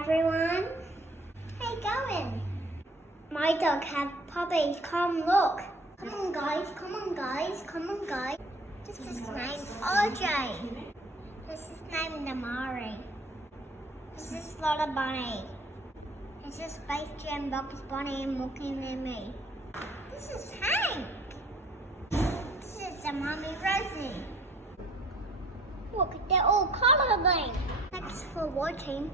everyone. How you going? My dog has puppies. Come look. Come on, guys. Come on, guys. Come on, guys. This is named RJ. This is named Amari. This is Lotta Bunny. This is Space Jam, Bugs Bunny, and looking at me. This is Hank. This is the Mommy Rosie. Look, they're all colouring. Thanks for watching.